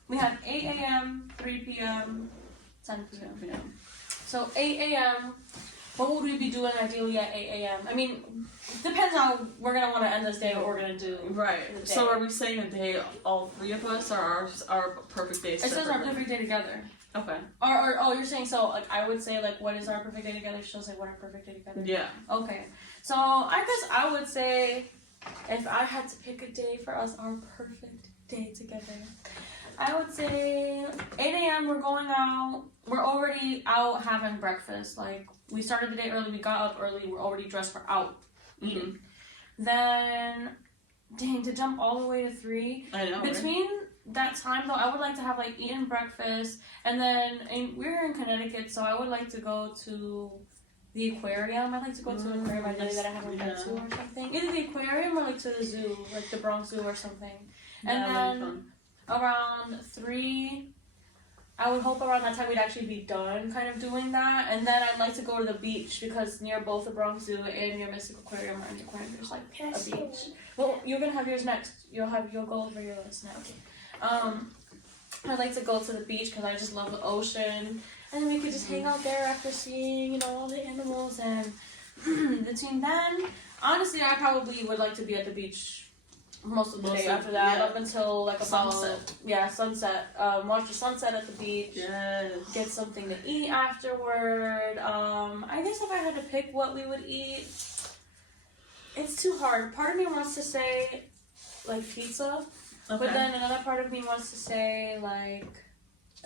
we have 8 a.m., 3 p.m., 10 p.m. So 8 a.m., what would we be doing ideally at 8 a.m.? I mean, depends how we're going to want to end this day, what we're going to do. Right. So are we saying a day, all three of us, or our perfect day? It says our perfect day together. Okay. Or you're saying, so, like, I would say, like, what is our perfect day together? She'll say, what our perfect day together? Yeah. Okay. So, I guess I would say, if I had to pick a day for us, our perfect day together, I would say 8 a.m. we're going out. We're already out having breakfast. Like, we started the day early, we got up early, we're already dressed, we're out eating. Then, dang, to jump all the way to 3. I know. Between that time, though, I would like to have, like, eaten breakfast. And then, we're in Connecticut, so I would like to go to the aquarium. I'd like to go to an aquarium ideally that I haven't been to or something. Either the aquarium or, like, to the zoo, like the Bronx Zoo or something. And then around 3, I would hope around that time we'd actually be done kind of doing that. And then I'd like to go to the beach because near both the Bronx Zoo and near Mystic Aquarium or Aquarium, there's like a beach. Well, you're going to have yours next. You'll go over your list next. I'd like to go to the beach because I just love the ocean. And then we could just hang out there after seeing, all the animals. And between then, honestly, I probably would like to be at the beach most of the day after that, up until like about sunset. Watch the sunset at the beach. Yes. Get something to eat afterward. I guess if I had to pick what we would eat, it's too hard. Part of me wants to say like pizza, but then another part of me wants to say like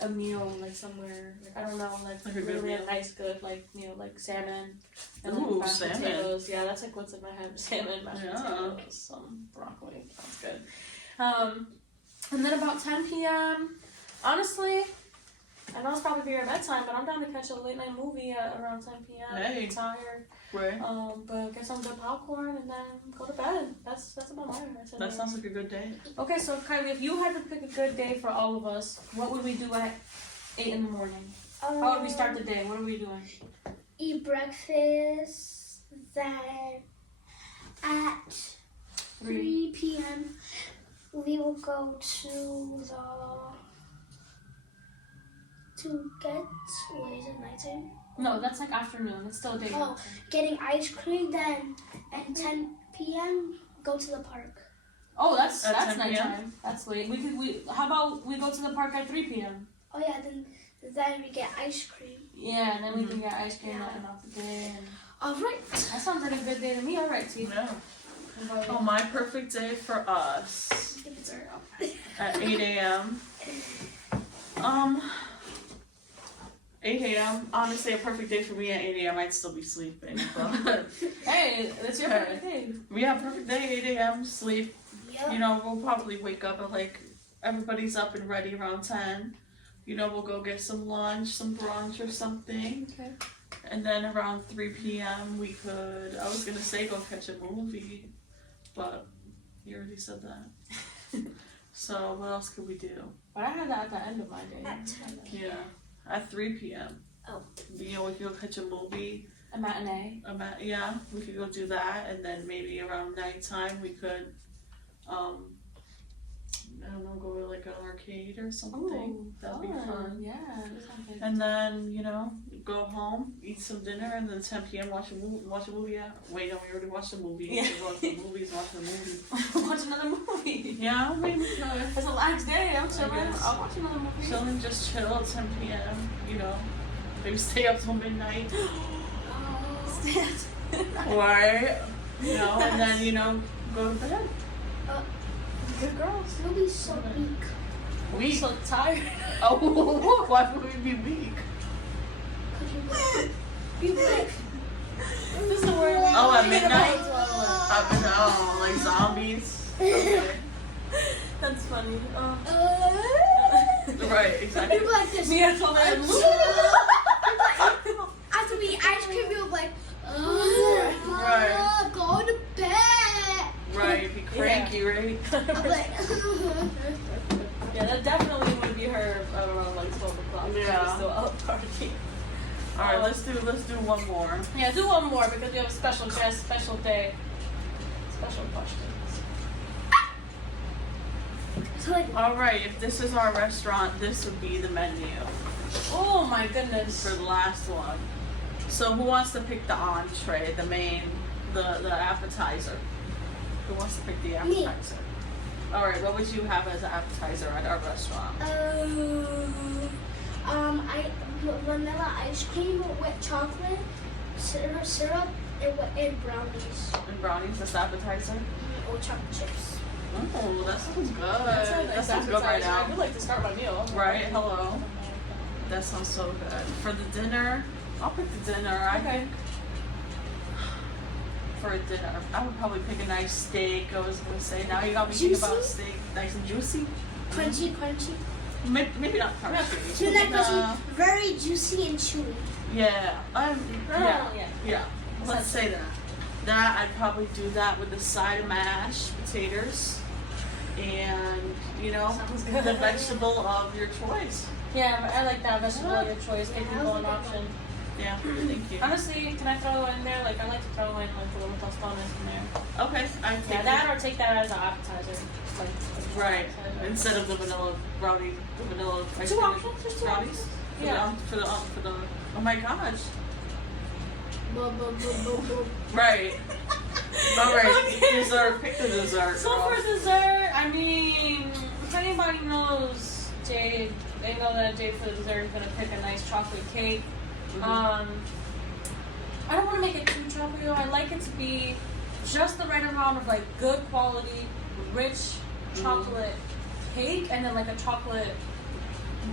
a meal, like somewhere, like I don't know, like really a nice good like meal, like salmon and like mashed potatoes. Yeah, that's like what's in my head. Salmon, mashed potatoes, some broccoli. Sounds good. And then about 10 p.m. Honestly, I know it's probably your bedtime, but I'm down to catch a late night movie at around 10 p.m. Hey. I'm tired. Right. But get some good popcorn and then go to bed. That's about my rest. That sounds like a good day. Okay, so Kylie, if you had to pick a good day for all of us, what would we do at 8 in the morning? How would we start the day? What are we doing? Eat breakfast. Then at 3 p.m. we will go to get, what is it, nighttime? No, that's like afternoon. It's still daytime. Oh, getting ice cream. Then at 10 p.m. go to the park. Oh, that's 10 nighttime. p.m.? That's late. How about we go to the park at 3 p.m.? Oh yeah, then we get ice cream. Yeah, and then we can get ice cream and off the day. And All right. that sounds like a good day to me. All right, T. Yeah. Oh, my perfect day for us at 8 a.m. 8 a.m. Honestly, a perfect day for me at 8 a.m. I'd still be sleeping. But Hey, that's your perfect day. yeah, perfect day, 8 a.m. sleep. Yep. We'll probably wake up at like everybody's up and ready around 10. We'll go get some lunch, some brunch or something. Okay. And then around 3 p.m. we could, I was gonna say go catch a movie, but you already said that. So what else could we do? But I had that at the end of my day. At 10. Yeah, at 3 p.m. Oh. We could go catch a movie. A matinee. Yeah, we could go do that, and then maybe around nighttime we could, I don't know, go to like an arcade or something. Ooh, That'd be fun. Yeah, that sounds good. And then, go home, eat some dinner, and then 10 p.m. watch a movie. Yeah. Wait, no, we already watched the movie. Yeah. Watch the movie. Watch another movie. Yeah, maybe we could. It's a relaxed day. I'm chilling. I'll watch another movie. Chilling, just chill at 10 p.m. Maybe stay up till midnight. Right. And then, go to bed. Good girls. You'll be so weak. I'm so tired. Oh, why would we be weak? Be weak. This is the word. Oh, at midnight? Like zombies? Okay. That's funny. Right, exactly. People like this. Me and Chloe. After we eat ice cream, you'll be like, Right. go to bed. Right, be cranky, right? I'm like, Yeah, that definitely would be her around like 12 o'clock. Yeah. She's still out partying. Alright, let's do one more. Yeah, do one more because we have a special guest, special day, special questions. Alright, if this is our restaurant, this would be the menu Oh my goodness. for the last one. So who wants to pick the entree, the main, the appetizer? Who wants to pick the appetizer? Alright, what would you have as an appetizer at our restaurant? Vanilla ice cream with chocolate, syrup, and brownies. And brownies as appetizer? Or chocolate chips. Oh, that sounds good. That's a That nice sounds good right appetizer. I now. would like to start my meal. Right, hello. That sounds so good. For the dinner, I'll pick the dinner. I think for a dinner, I would probably pick a nice steak. I was gonna say. Now you got me thinking about steak, nice and juicy. Crunchy. Maybe not crunchy. So not crunchy, very juicy and chewy. Yeah. Yeah. Yeah. Let's say that. I'd probably do that with a side of mashed potatoes and Sounds good. the vegetable of your choice. Yeah, I like that vegetable of your choice. Give people an option. Yeah, thank you. Honestly, can I throw in there? Like, I like to throw in like a little tostones in there. Okay, I Yeah, take that or take that as an appetizer. Like, right appetizer. instead of the vanilla ice Two cream options, just two brownies. options. For Yeah. for the. Oh my gosh. But Right. All right. Okay. Dessert. Pick the dessert. So girl. for dessert, I mean, if anybody knows Jade, they know that Jade for the dessert is gonna pick a nice chocolate cake. Mhm. I don't want to make it too chocolatey though. I like it to be just the right amount of like good quality, rich chocolate cake, and then like a chocolate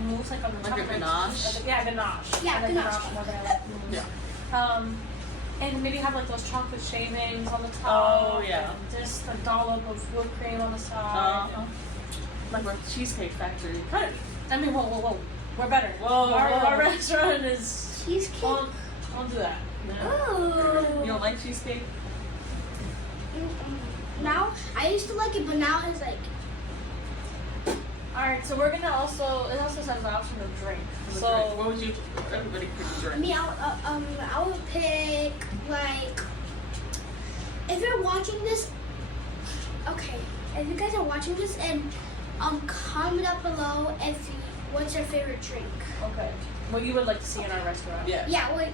mousse, like a chocolate ganache? Yeah, ganache. Yeah, Like ganache. more than like mousse. Yeah. And maybe have like those chocolate shavings on the top. Oh, yeah. And just a dollop of whipped cream on the side. Uh-huh. Like a Cheesecake Factory. Right. I mean, whoa. We're better. Whoa, Our whoa. restaurant is. cheesecake. Don't do that. You Oh. don't like cheesecake? Now I used to like it, but now it's like Alright, so we're gonna also. It also says the option of drink. So. what would you? Everybody pick a drink. me. I would pick like if you're watching this. Okay, if you guys are watching this, and comment up below if what's your favorite drink. Okay. What you would like to see in our restaurant? Yeah. Yeah, wait.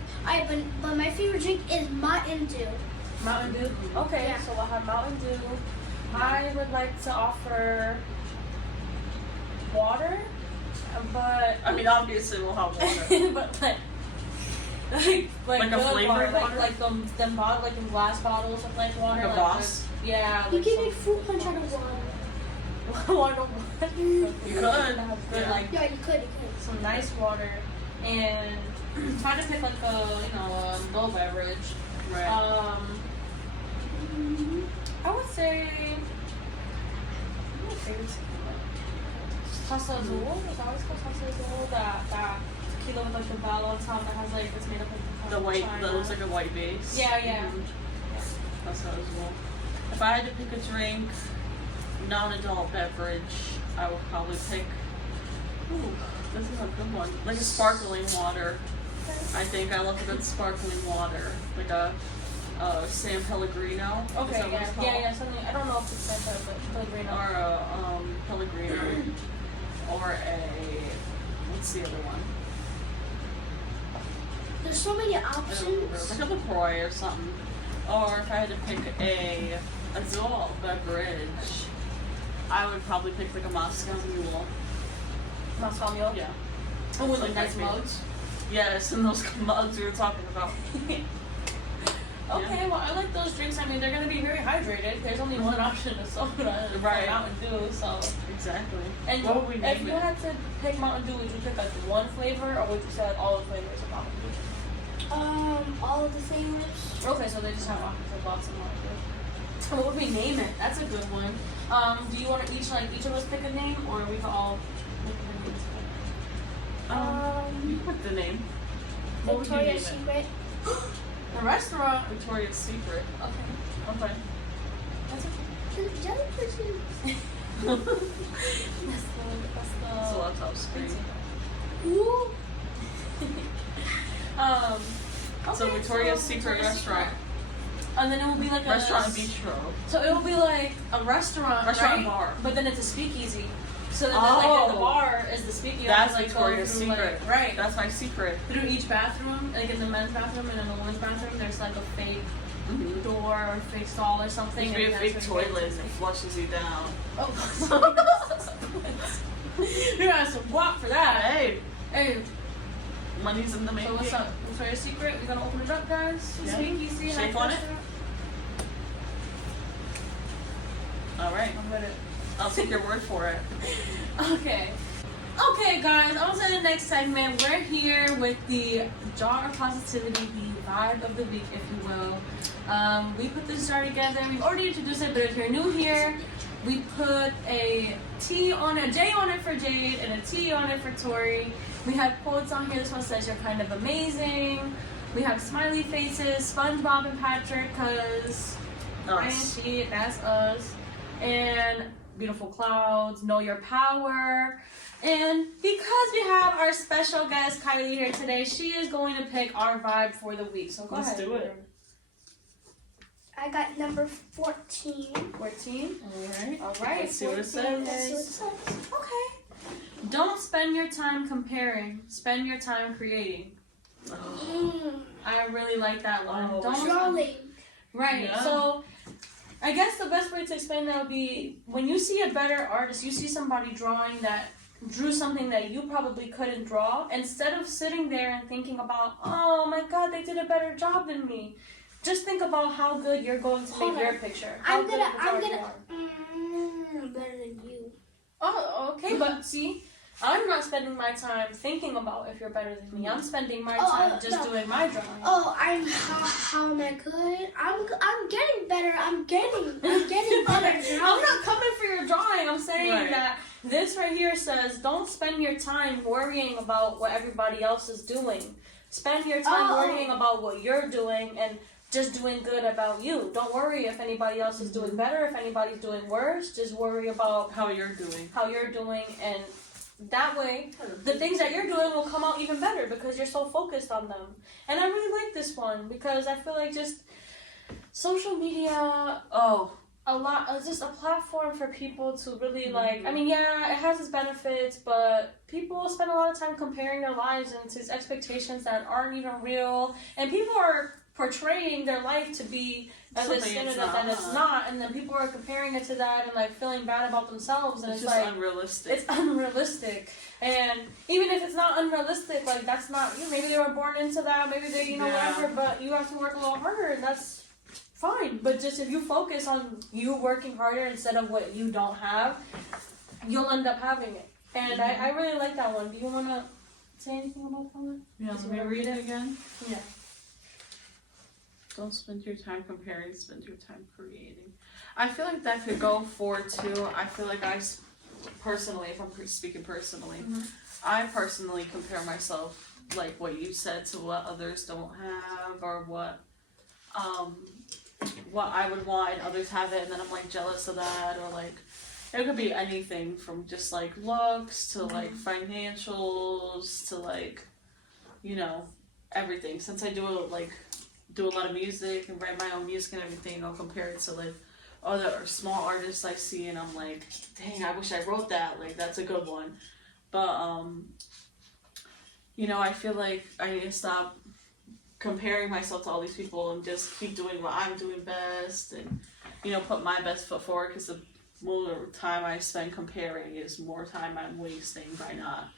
But my favorite drink is Mountain Dew. Mountain Dew? Okay, Yeah. so we'll have Mountain Dew. I would like to offer water, but I mean, obviously we'll have water. but like Like a good flavored water, water? like them like in glass bottles of like water. Like a Voss? Yeah. You like can some- make fruit punch out of water. water. You could. Have good Yeah. like Yeah, you could. some nice water and try to pick like a low beverage. Right. I would say Casa Azul. It's always called Casa Azul. That tequila with like the bell on top that has like it's made up of The white, China. that looks like a white base. Yeah, yeah. Mhm. That's how as well. If I had to pick a drink, non-adult beverage, I would probably pick. Ooh, this is a good one. Like a sparkling water. I think I love a good sparkling water, like a San Pellegrino. Is Okay, that what yeah, it's called? yeah. Something I don't know if it's like that, but Pellegrino. Or a Pellegrino, or a what's the other one? There's so many I don't remember. options. Like a LaCroix or something. Or if I had to pick a adult beverage, I would probably pick like a Moscow Mule. Moscow Mule. Yeah. Oh, with Like like nice my favorite. mugs. Yes, and those mugs we were talking about. Okay, well, I like those drinks. I mean, they're gonna be very hydrated. There's only one option of soda, and Right. Mountain Dew. So, Exactly. and What would we if name you it? had to pick Mountain Dew, would you pick like one flavor, or would you say like all the flavors of Mountain Dew? All of the flavors. Okay, so they just have lots of Mountain Dew. So what would we name it? That's a good one. Do you want to each of us pick a name, or we can all pick a name? You pick the name. What would you name Victoria's it? Secret. The restaurant. Victoria's Secret. Okay. Okay. That's okay. Jellyfishes. That's It's a lot of screen. Ooh. So okay, Victoria's so Secret Victoria's restaurant. And then it will be like Restaurant a and bistro. So it will be like a restaurant, Restaurant and right? bar. But then it's a speakeasy. So then Oh. the bar is the speakeasy. That's like, Victoria's go through, Secret. Like, right. That's my secret. Through each bathroom, like in the men's bathroom and in the women's bathroom, there's like a fake Mm-hmm. door or fake stall or something. There's be a and fake that's where you toilet get that flushes you down. Oh. You're gonna have some guap for that. Hey, Hey, money's in the making. so what's up? Victoria's Secret? We're gonna open it up, guys. Yeah. Speakeasy. Shape nice on it? restaurant. All right, I'm with it. I'll take your word for it. Okay. Okay, guys, on to the next segment. We're here with the jar of positivity, the vibe of the week, if you will. We put this jar together. We've already introduced it, but if you're new here, we put a T on it, a J on it for Jade, and a T on it for Tori. We have quotes on here. This one says, "You're kind of amazing." We have smiley faces, SpongeBob and Patrick, because Ryan Us. Sheet, that's us. And beautiful clouds, know your power. And because we have our special guest Kylie here today, she is going to pick our vibe for the week. So Let's do it. I got number 14. 14. All right. Let's see what it says. Let's see what it says. Okay. Don't spend your time comparing. Spend your time creating. I really like that one. Don't Drawing. Right. Yeah. So I guess the best way to explain that would be when you see a better artist, you see somebody drawing that drew something that you probably couldn't draw, instead of sitting there and thinking about, oh my god, they did a better job than me. Just think about how good you're going to make your picture. I'm gonna better than you. Oh, okay, but see, I'm not spending my time thinking about if you're better than me. I'm spending my time just doing my drawing. Oh, how am I good? I'm getting better. I'm getting better. I'm not coming for your drawing. I'm saying that this right here says don't spend your time worrying about what everybody else is doing. Spend your time worrying about what you're doing and just doing good about you. Don't worry if anybody else is doing better, if anybody's doing worse. Just worry about how you're doing. And that way, the things that you're doing will come out even better because you're so focused on them. And I really like this one because I feel like just social media, it's just a platform for people to really like, I mean, yeah, it has its benefits, but people spend a lot of time comparing their lives into these expectations that aren't even real. And people are portraying their life to be as a standard that it's not, and then people are comparing it to that and like feeling bad about themselves, and it's just like unrealistic. It's unrealistic, and even if it's not unrealistic, like that's not, maybe they were born into that, maybe they whatever, but you have to work a little harder, and that's fine. But just if you focus on you working harder instead of what you don't have, you'll end up having it. And I really like that one. Do you want to say anything about that one? Yeah, let me read it again. Yeah. Don't spend your time comparing, spend your time creating. I feel like that could go for too. I feel like personally, if I'm speaking personally, I personally compare myself, like what you said, to what others don't have, or what I would want and others have it, and then I'm like jealous of that, or like it could be anything from just like looks to like financials to like, everything. Since I do a lot of music and write my own music and everything, I'll compare it to like other small artists I see, and I'm like, dang, I wish I wrote that. Like that's a good one. But I feel like I need to stop comparing myself to all these people and just keep doing what I'm doing best, and put my best foot forward, because the more time I spend comparing is more time I'm wasting by not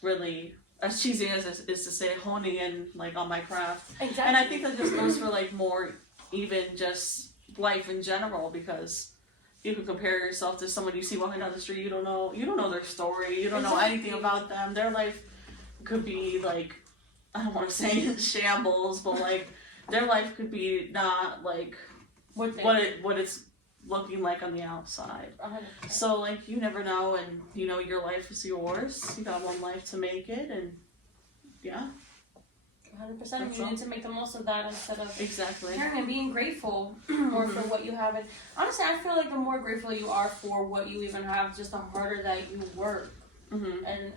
really, as cheesy as it is to say, honing in like on my craft. Exactly. And I think that just goes for like more even just life in general, because you can compare yourself to someone you see walking down the street. You don't know their story. You don't know anything about them. Their life could be like, I don't want to say in shambles, but like their life could be not like what it's looking like on the outside. 100%. So like you never know, and your life is yours. You got one life to make it, and yeah. 100%. You need to make the most of that instead of exactly caring and being grateful more for what you have. And honestly, I feel like the more grateful you are for what you even have, just the harder that you work, and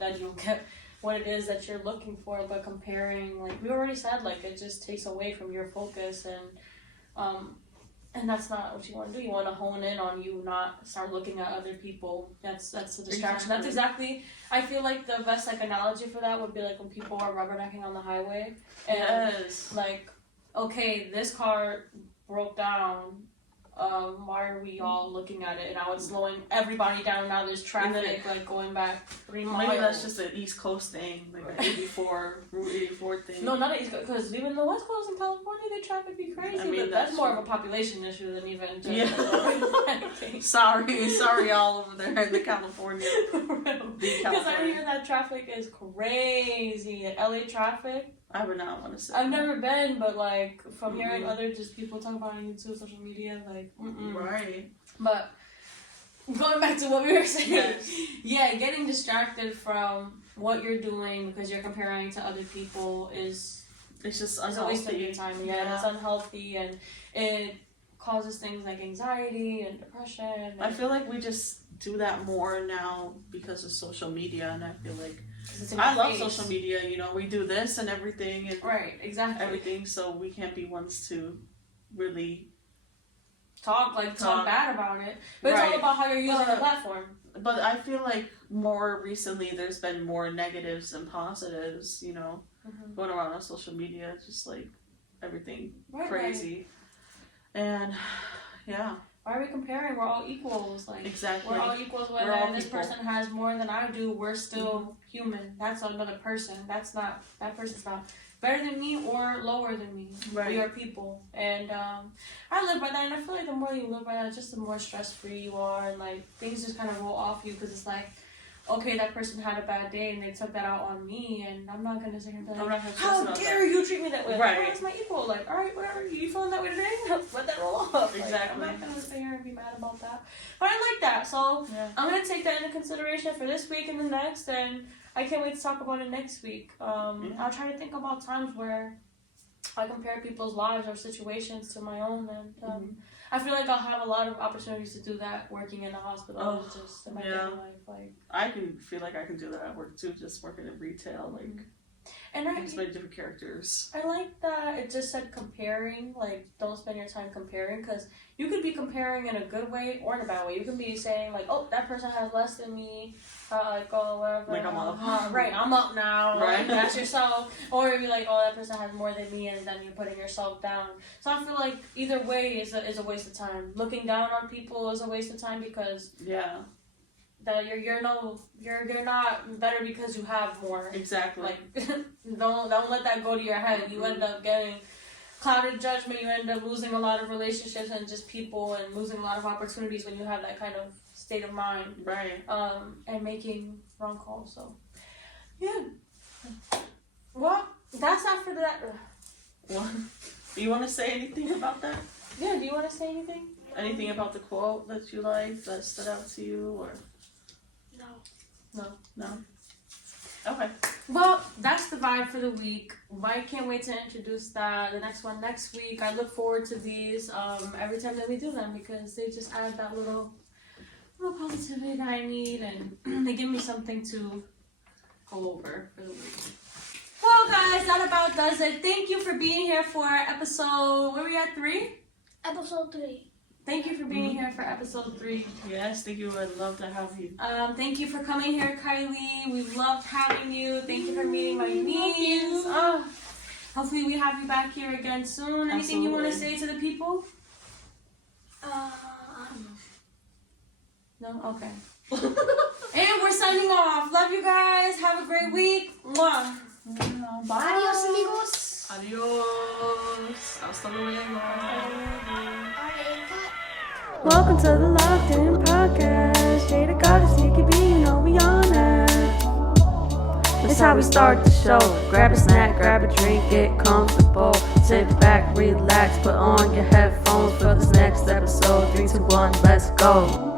then you'll get what it is that you're looking for. But comparing, like we already said, like it just takes away from your focus, and that's not what you want to do. You want to hone in on you, not start looking at other people. That's a distraction. Exactly. That's exactly. I feel like the best analogy for that would be like when people are rubbernecking on the highway, and like, okay, this car broke down. Why are we all looking at it? And now it's slowing everybody down. Now there's traffic like going back 3 miles. Maybe that's just an East Coast thing, like an Route 84 thing. No, not an East Coast, because even the West Coast in California, the traffic be crazy. But that's more of a population issue than even just Sorry, all over there in the California. Because I hear that traffic is crazy. Like LA traffic. I would not want to say. I've never been, but like from hearing other just people talk about it on YouTube, social media, like right. But going back to what we were saying, yeah, getting distracted from what you're doing because you're comparing to other people it's just unhealthy. It's a waste of your time. Yeah, it's unhealthy, and it causes things like anxiety and depression. And I feel like we just do that more now because of social media, and I feel like I love social media. You know, we do this and everything, and right, exactly everything. So we can't be ones to really talk bad about it. But it's all about how you're using the platform. But I feel like more recently there's been more negatives than positives, you know, going around on social media, just like everything crazy. Right. And yeah. Why are we comparing? We're all equals. Like, exactly. We're all equals. Whether this person has more than I do, we're still human. That's another person. That person's not better than me or lower than me. Right. We are people. And I live by that, and I feel like the more you live by that, just the more stress-free you are, and like things just kind of roll off you, because it's like, okay, that person had a bad day and they took that out on me, and I'm not gonna sit here and be like, how dare you treat me that way? Right. Like, oh, it's my equal. Like, all right, whatever. You feeling that way today? Let that roll off. Exactly. Like, I'm not gonna sit here and be mad about that. But I like that, so I'm gonna take that into consideration for this week and the next, and I can't wait to talk about it next week. I'll try to think about times where I compare people's lives or situations to my own, and I feel like I'll have a lot of opportunities to do that working in a hospital, just in my daily life. Like, I can feel like I can do that at work too, just working in retail, like, and I just many different characters. I like that it just said comparing, like, don't spend your time comparing, because you could be comparing in a good way or in a bad way. You can be saying, like, oh, that person has less than me, like, oh, whatever. Like, I'm up. Right, I'm up now. Right. Like, that's yourself. Or you'd be like, oh, that person has more than me, and then you're putting yourself down. So I feel like either way is a waste of time. Looking down on people is a waste of time, because that you're not better because you have more. Exactly. Like, don't let that go to your head. You end up getting clouded judgment. You end up losing a lot of relationships and just people, and losing a lot of opportunities when you have that kind of state of mind. Right. And making wrong calls. So, yeah. Well, that's after that. What? Do you want to say anything about that? Yeah. Do you want to say anything? Anything about the quote that you liked that stood out to you, or? No. Okay. Well, that's the vibe for the week. I can't wait to introduce the next one next week. I look forward to these every time that we do them, because they just add that little positivity that I need, and they give me something to go over for the week. Well, guys, that about does it. Thank you for being here for episode, where are we at, 3? Episode 3. Thank you for being here for episode 3. Yes, thank you. I'd love to have you. Thank you for coming here, Kylie. We loved having you. Thank you for meeting my needs. Hopefully we have you back here again soon. Anything you want to say to the people? I don't know. No? Okay. And we're signing off. Love you guys. Have a great week. Mwah. Bye. Adios, amigos. Adios. Hasta luego. Welcome to the Locked In Podcast. Jada Goddess, Nikki B, you know we on it. This how we start the show. Grab a snack, grab a drink, get comfortable. Sit back, relax, put on your headphones for this next episode. 3, 2, 1, let's go.